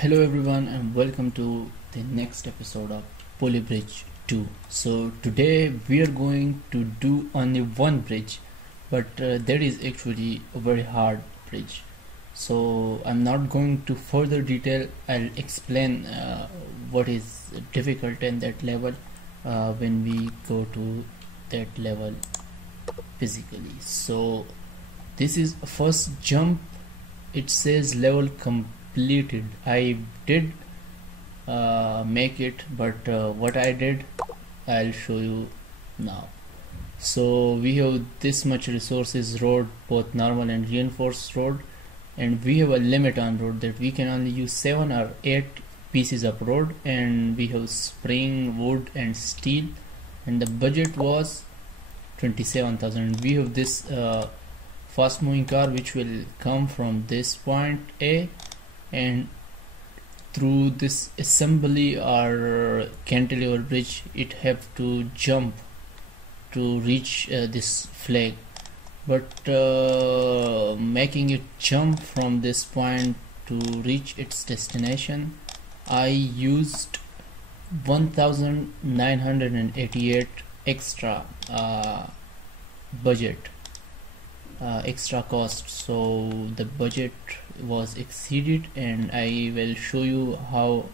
Hello everyone and welcome to the next episode of Polybridge 2. So today we are going to do only one bridge, but that is actually a very hard bridge. So I'm not going to further detail. I'll explain what is difficult in that level when we go to that level physically. So this is first jump. It says level completed. I did make it, but what I did I'll show you now. So we have this much resources road, both normal and reinforced road, and we have a limit on road that we can only use 7 or 8 pieces of road, and we have spring, wood and steel, and the budget was 27,000. We have this fast moving car which will come from this point A, and through this assembly or cantilever bridge it have to jump to reach this flag, but making it jump from this point to reach its destination, I used 1988 extra budget, extra cost. So the budget was exceeded, and I will show you how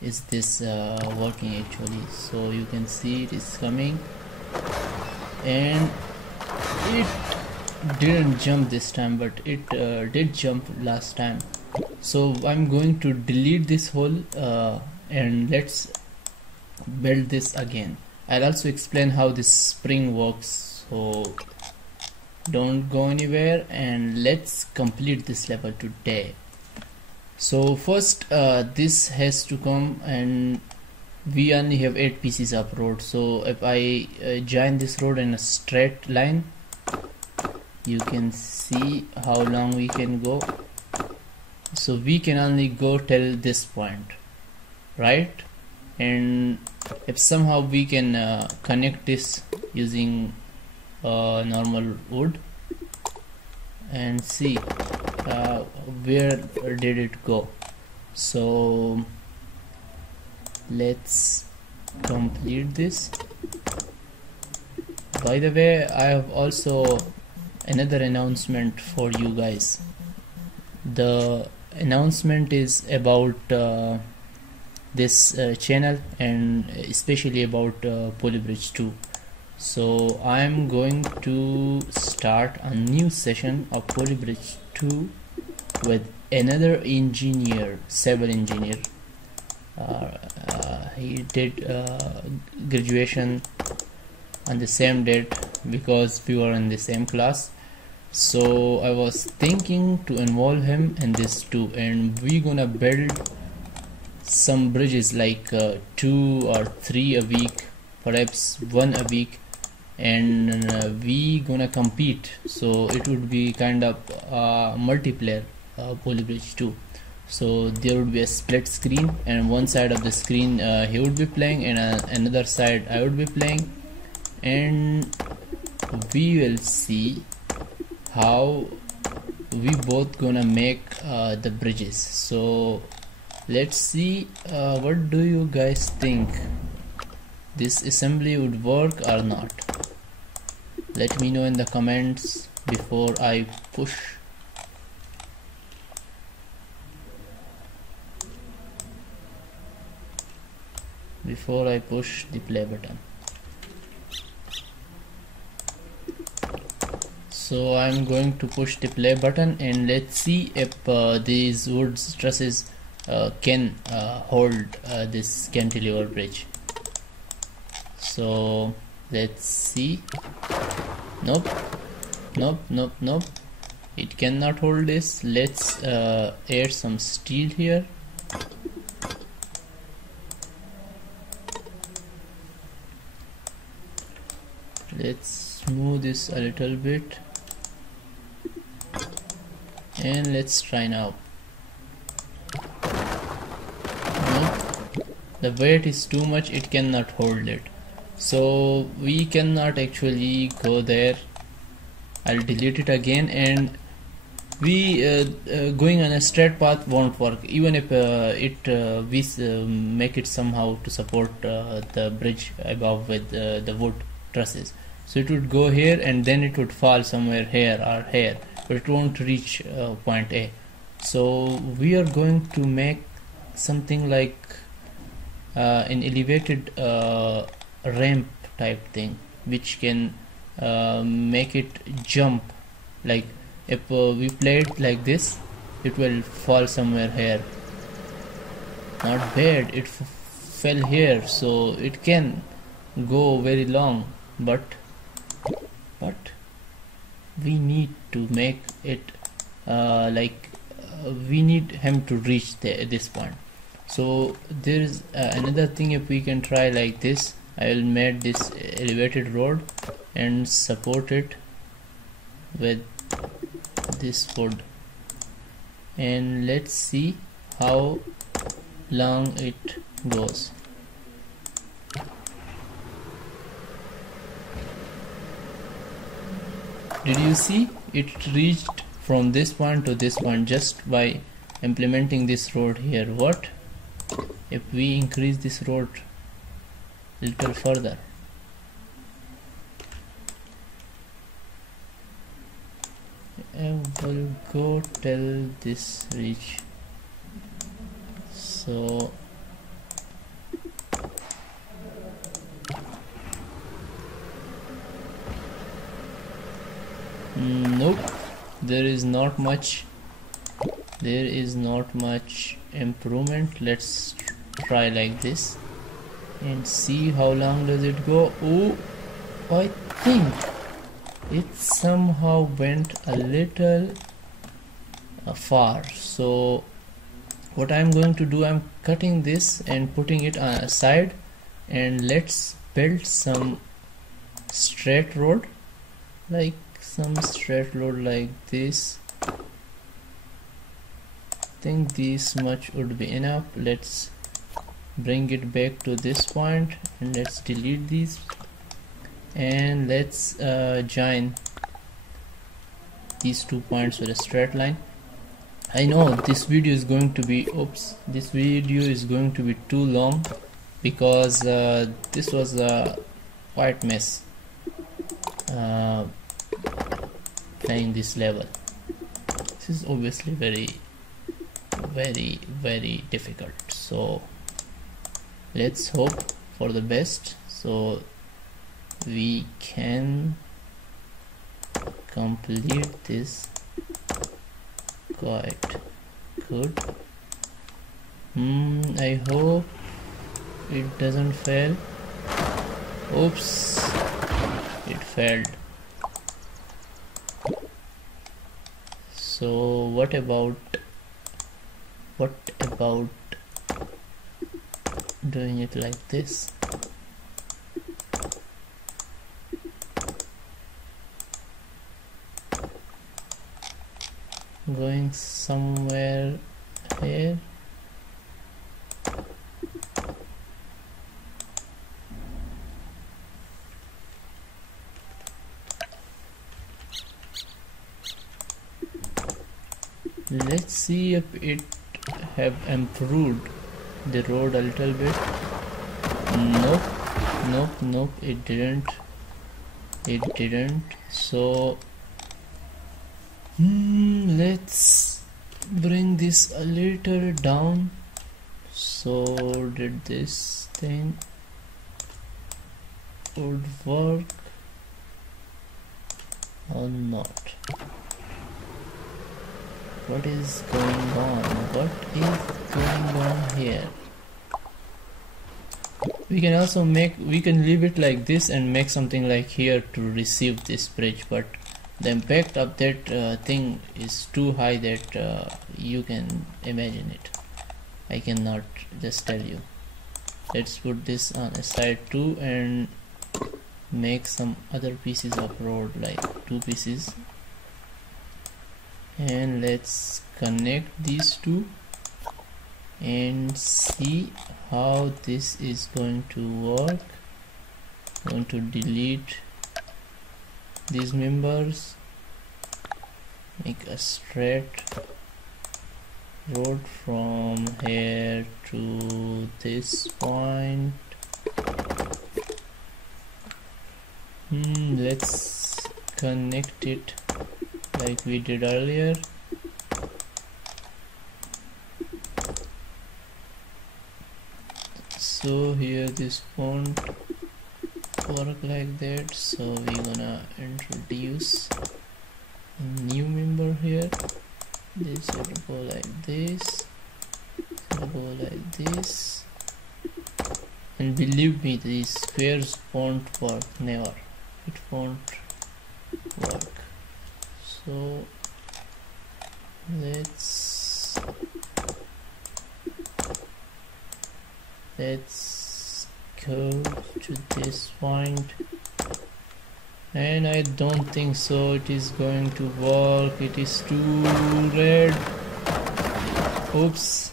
is this working actually. So you can see it is coming, and it didn't jump this time, but it did jump last time. So I'm going to delete this hole and let's build this again. I'll also explain how this spring works, so don't go anywhere and let's complete this level today. So first this has to come, and we only have 8 pieces of road. So if I join this road in a straight line, you can see how long we can go. So we can only go till this point, right? And if somehow we can connect this using normal wood and see where did it go. So let's complete this. By the way, I have also another announcement for you guys. The announcement is about this channel, and especially about Polybridge 2. So I'm going to start a new session of Polybridge 2 with another engineer, civil engineer. He did graduation on the same date because we were in the same class. So I was thinking to involve him in this too, and we're gonna build some bridges like 2 or 3 a week, perhaps 1 a week, and we gonna compete. So it would be kind of multiplayer Polybridge 2. So there would be a split screen, and one side of the screen he would be playing, and another side I would be playing, and we will see how we both gonna make the bridges. So let's see, what do you guys think? This assembly would work or not? Let me know in the comments before I push. Before I push the play button. So I'm going to push the play button, and let's see if these wood trusses can hold this cantilever bridge. So let's see. Nope, nope, nope, nope. It cannot hold this. Let's add some steel here. Let's smooth this a little bit, and let's try now. No, the weight is too much, it cannot hold it. So we cannot actually go there. I'll delete it again, and we going on a straight path won't work, even if we make it somehow to support the bridge above with the wood trusses. So it would go here and then it would fall somewhere here or here, but it won't reach point A. So we are going to make something like an elevated ramp type thing, which can make it jump. Like if we play it like this, it will fall somewhere here. Not bad, it fell here, so it can go very long, but we need to make it we need him to reach this point. So there is another thing. If we can try like this, I will make this elevated road and support it with this wood, and let's see how long it goes. Did you see? It reached from this point to this point just by implementing this road here. What if we increase this road a little further? I will go till this reach. So nope, there is not much improvement. Let's try like this and see how long does it go. Oh, I think it somehow went a little far. So what I'm going to do, I'm cutting this and putting it on a side, and let's build some straight road, like this. I think this much would be enough. Let's bring it back to this point and let's delete these, and let's join these 2 points with a straight line. I know this video is going to be too long, because this was a quite mess playing this level. This is obviously very difficult, so let's hope for the best so we can complete this quite good. I hope it doesn't fail. Oops, it failed. So what about doing it like this? Going somewhere here. Let's see if it have improved the road a little bit. Nope, it didn't. So let's bring this a little down. So did this thing would work or not? What is going on here? We can also leave it like this and make something like here to receive this bridge, but the impact of that thing is too high that you can imagine it. I cannot just tell you. Let's put this on a side too and make some other pieces of road, like 2 pieces, and let's connect these two and see how this is going to work. I'm going to delete these members make a straight road from here to this point. Let's connect it like we did earlier. So here this won't work like that, so we're gonna introduce a new member here. This will go like this, will go like this, and believe me, these squares won't work, never, it won't work. So let's go to this point, and I don't think so it is going to work. It is too red. Oops,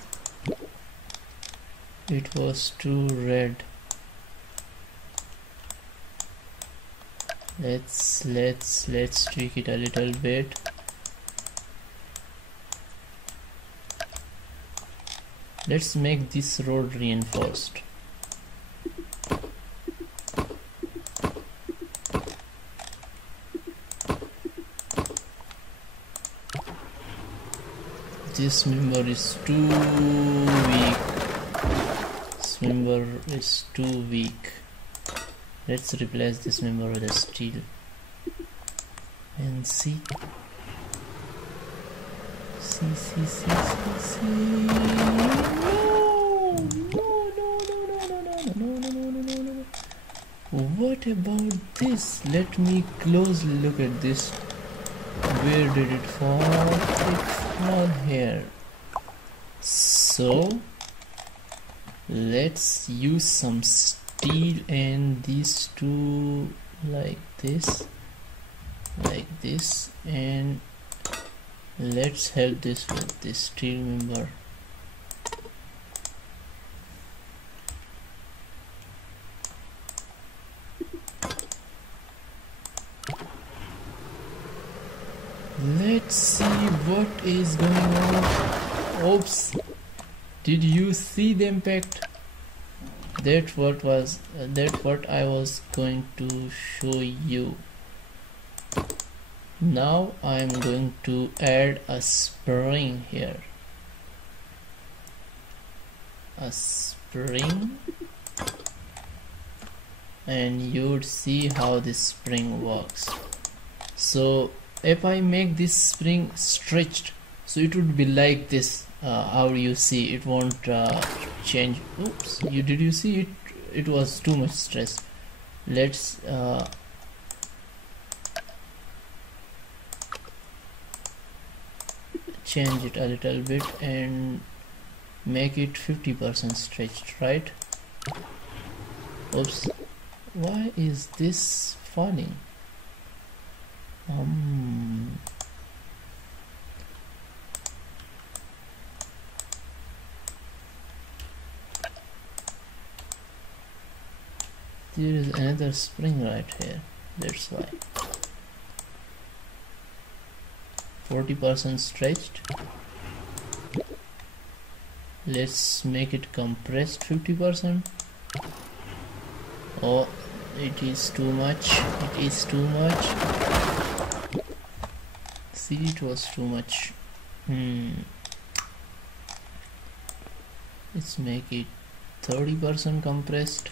it was too red. Let's tweak it a little bit. Let's make this road reinforced. This member is too weak. This member is too weak. Let's replace this member with a steel. And see. See. No. What about this? Let me closely look at this. Where did it fall? It fell here. So let's use some steel and these two like this, and let's help this with this steel member. Let's see what is going on. Oops, did you see the impact? That's what I was going to show you. Now I am going to add a spring here. A spring, and you would see how this spring works. So if I make this spring stretched, so it would be like this. How you see it won't change. Oops, did you see it? It was too much stress. Let's change it a little bit and make it 50% stretched, right? Oops, why is this falling? There is another spring right here, that's why. 40% stretched. Let's make it compressed 50%. Oh, it is too much. See, it was too much. Let's make it 30% compressed.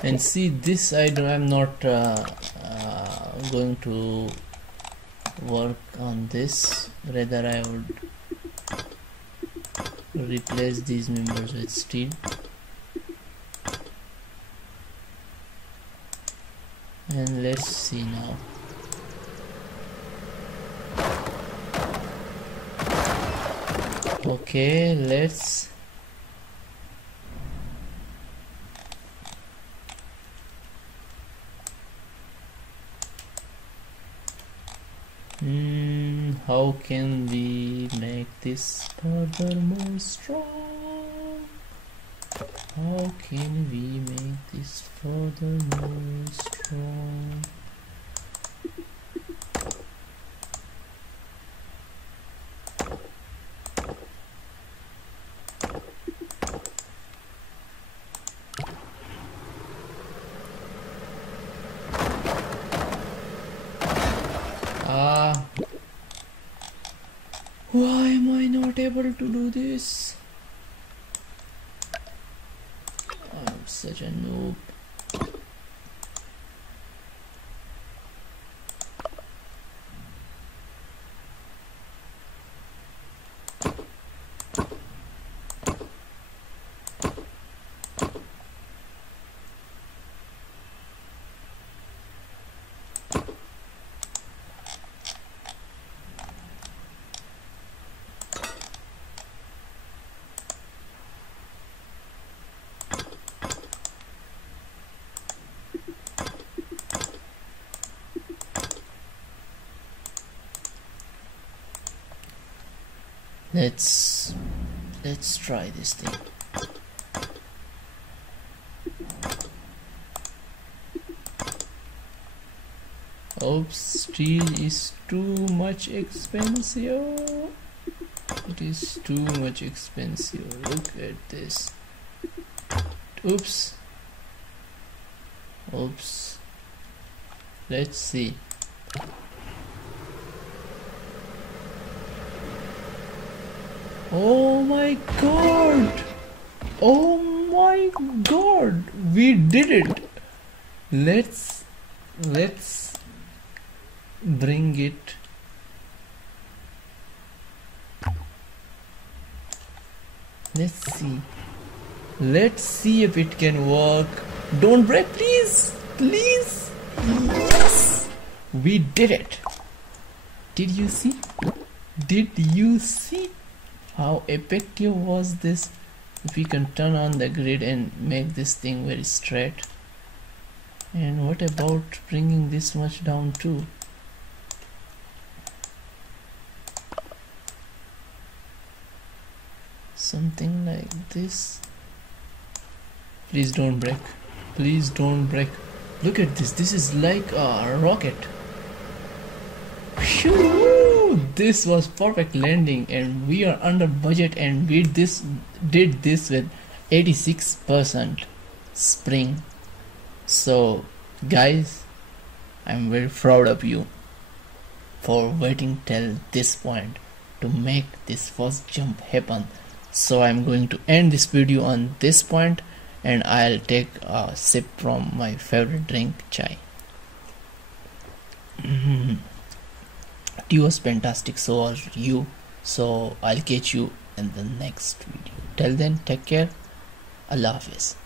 And see, this I'm not going to work on this. Rather, I would replace these members with steel. And let's see now. Okay, let's how can we make this further more strong? How can we make this further more strong? Why am I not able to do this? I'm such a noob. Let's try this thing. Oops, steel is too much expensive. It is too much expensive. Look at this. Oops. Oops. Let's see. Oh my god! Oh my god! We did it! Let's bring it. Let's see if it can work. Don't break, please! Please! Yes! We did it! Did you see? Did you see? How effective was this? If we can turn on the grid and make this thing very straight. And what about bringing this much down too? Something like this. Please don't break. Please don't break. Look at this. This is like a rocket. Phew! This was perfect landing, and we are under budget, and we did this with 86% spring. So guys, I'm very proud of you for waiting till this point to make this first jump happen. So I'm going to end this video on this point, and I'll take a sip from my favorite drink, chai. It was fantastic, so are you. So I'll catch you in the next video. Till then, take care. Allah Hafiz.